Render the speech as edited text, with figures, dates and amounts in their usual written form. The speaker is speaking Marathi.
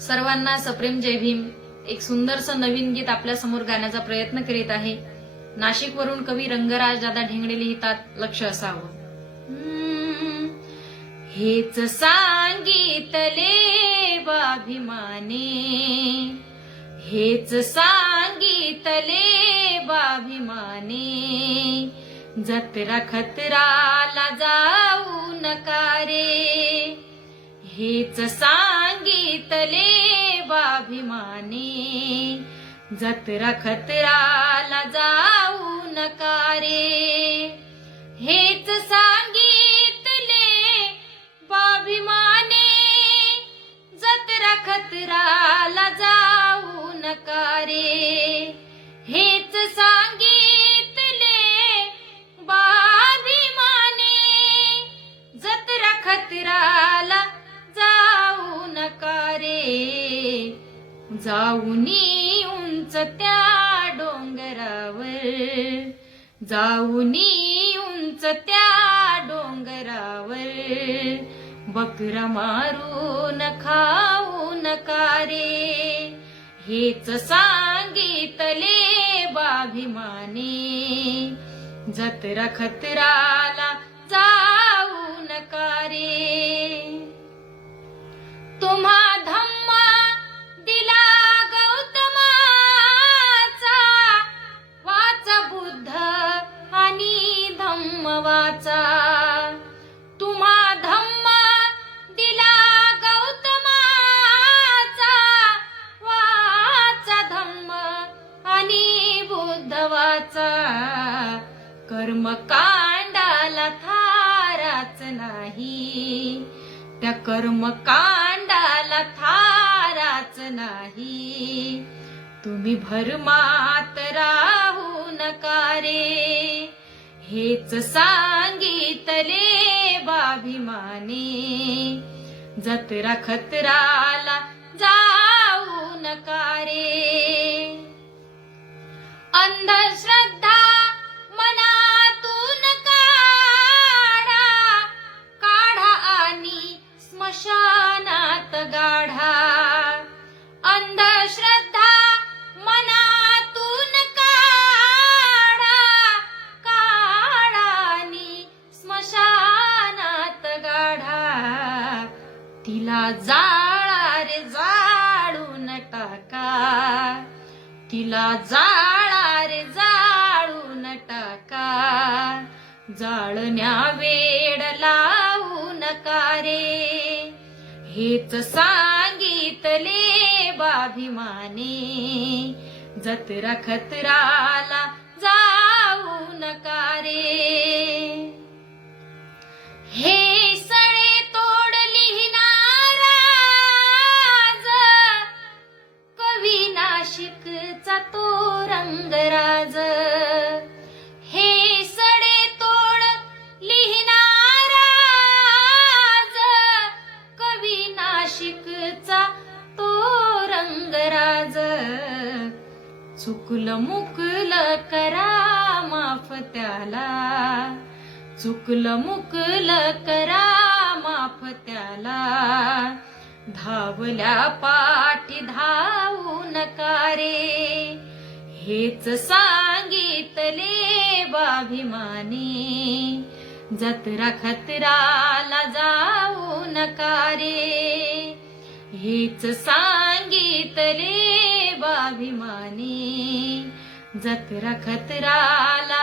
सर्वांना सप्रेम जय भीम. एक सुंदरसं नवीन गीत आपल्या समोर गाण्याचा प्रयत्न करीत आहे. नाशिक वरून कवी रंगराज दादा ढेंगडे लिहितात, लक्ष असावं. हेच सांगितले बाभिमाने, हेच सांगितले बाभिमाने, जत्रा खतराला जाऊ नका रे. हेच सांगितले बाभिमाने, जत्रा खतराला जाऊ नका रे. हेच सांगितले बाभिमाने, जत्रा खतराला जाऊ नका रे. हेच सांगितले बाभिमाने, जत्रा खतराला जाऊ नका रे. जाऊनी उंच त्या डोंगरावर, जाऊनी उंच त्या डोंगरावर, बकरा मारून खाऊ नका रे. हेच सांगितले बाभिमाने, जत्रा खतराला जाऊ नका रे. तुम्हा धम्म दिला गौतमाचा, वाचा बुद्ध आणि धम्म वाचा. तुम्हा धम्म दिला गौतमाचा, वाचा धम्म आणि बुद्ध वाचा. कर्मकांडाला थाराच नाही, त्या कर्मकांडाला थाराच नाही. तुम्ही भरमात राहू नका रे. हेच सांगितले बाभिमाने, जत्रा खतराला जाऊ नका रे. अंधश्रद्धा मनातून काढा, काढा आणि स्मशानात गाढा. अंधश्रद्धा मनातून काढा, काढा आणि स्मशानात गाढा. तिला जाळा रे जाळून टाका, तिला जाळा रे जाळून टाका. जाळण्या वेड लावू नका रे. हेच सांगितले बाभिमाने, जत्रा खतराला जाऊ नका रे. हे सळे तोड लिहिणारा कवी नाशिकचा तो रंगराज. हे सडे तोड लिहिणारा कवी नाशिकचा तो रंगराज. चुकलं मुकलं करा माफ त्याला, चुकलं मुकलं करा माफ त्याला. धावल्या पाठी धावू नका रे. हेच सांगितले बाभिमाने, जत्रा खतराला जाऊ नका रे. हेच सांगितले बाभिमाने, जत्रा खतराला